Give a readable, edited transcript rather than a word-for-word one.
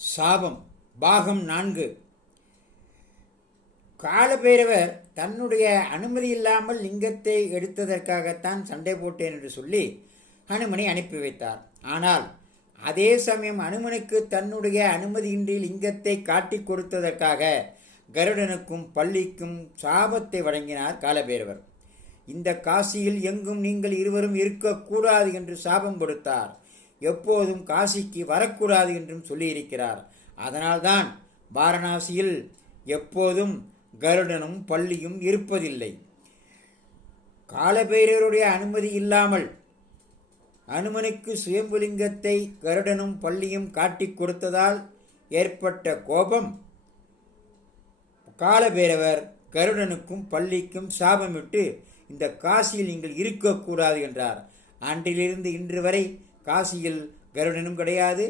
சாபம் பாகம் 4. காலபைரவர் தன்னுடைய அனுமதி இல்லாமல் லிங்கத்தை எடுத்ததற்காகத்தான் சண்டை போட்டேன் என்று சொல்லி அனுமனை அனுப்பி வைத்தார். ஆனால் அதே சமயம் அனுமனுக்கு தன்னுடைய அனுமதியின்றி லிங்கத்தை காட்டிக் கொடுத்ததற்காக கருடனுக்கும் பள்ளிக்கும் சாபத்தை வழங்கினார் காலபைரவர். இந்த காசியில் எங்கும் நீங்கள் இருவரும் இருக்கக்கூடாது என்று சாபம் கொடுத்தார். எப்போதும் காசிக்கு வரக்கூடாது என்றும் சொல்லியிருக்கிறார். அதனால்தான் வாரணாசியில் எப்போதும் கருடனும் பள்ளியும் இருப்பதில்லை. காலபைரவருடைய அனுமதி இல்லாமல் அனுமனுக்கு சுயம்புலிங்கத்தை கருடனும் பள்ளியும் காட்டிக் கொடுத்ததால் ஏற்பட்ட கோபம் காலபைரவர் கருடனுக்கும் பள்ளிக்கும் சாபமிட்டு இந்த காசியில் நீங்கள் இருக்கக்கூடாது என்றார். அன்றிலிருந்து இன்று வரை காசியில் கருடனும் கிடையாது,